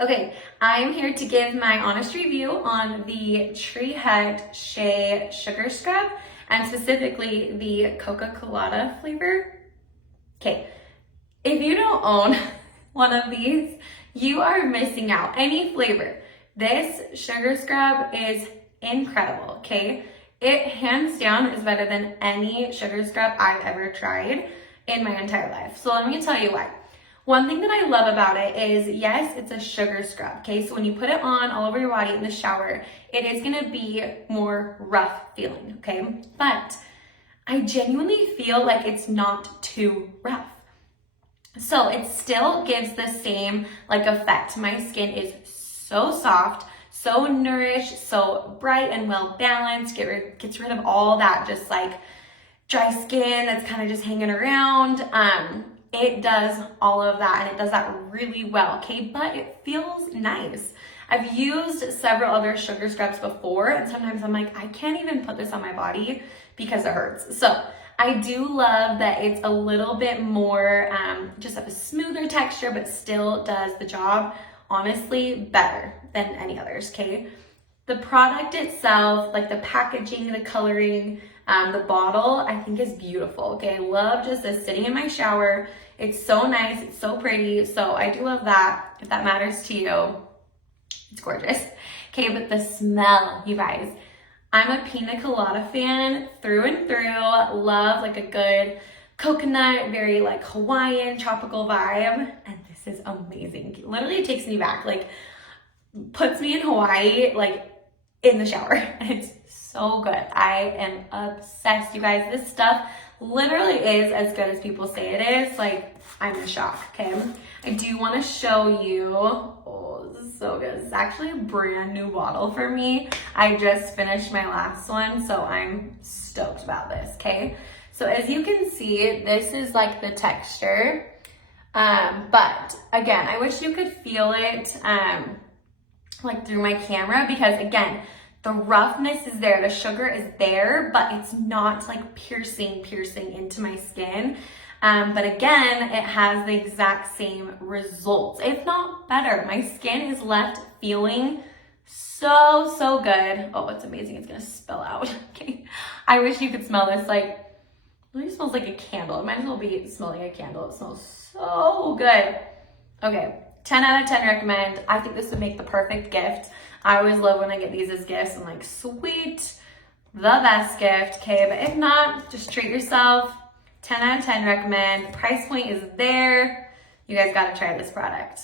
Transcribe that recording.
Okay, I'm here to give my honest review on the Tree Hut Shea Sugar Scrub and specifically the Coco Colada flavor. Okay, if you don't own one of these, you are missing out. Any flavor. This sugar scrub is incredible, okay? It hands down is better than any sugar scrub I've ever tried in my entire life. So let me tell you why. One thing that I love about it is, yes, it's a sugar scrub, okay? So when you put it on all over your body in the shower, it is gonna be more rough feeling, okay? But I genuinely feel like it's not too rough. So it still gives the same like effect. My skin is so soft, so nourished, so bright and well balanced, gets rid of all that just like dry skin that's kind of just hanging around. It does all of that and it does that really well, okay? But it feels nice. I've used several other sugar scrubs before and sometimes I'm like, I can't even put this on my body because it hurts. So I do love that it's a little bit more, just of a smoother texture, but still does the job, honestly, better than any others, okay? The product itself, like the packaging, the coloring, the bottle, I think is beautiful, okay? I love just this sitting in my shower. It's so nice, it's so pretty, so I do love that. If that matters to you, it's gorgeous. Okay, but the smell, you guys. I'm a pina colada fan through and through. Love like a good coconut, very like Hawaiian tropical vibe. And this is amazing. Literally it takes me back, like puts me in Hawaii, like in the shower. It's so good. I am obsessed, you guys. This stuff literally is as good as people say it is. Like, I'm in shock, okay? I do want to show you, oh, this is so good. It's actually a brand new bottle for me. I just finished my last one, so I'm stoked about this, okay? So as you can see, this is like the texture. But again, I wish you could feel it like through my camera because again, the roughness is there, the sugar is there, but it's not like piercing into my skin. But again, it has the exact same results, if not better. My skin is left feeling so good. Oh, it's amazing. It's gonna spill out. Okay. I wish you could smell this. Like, it really smells like a candle. It might as well be smelling a candle. It smells so good. Okay, 10 out of 10 recommend. I think this would make the perfect gift. I always love when I get these as gifts. I'm like, sweet, the best gift. Okay, but if not, just treat yourself. 10 out of 10 recommend. Price point is there. You guys gotta try this product.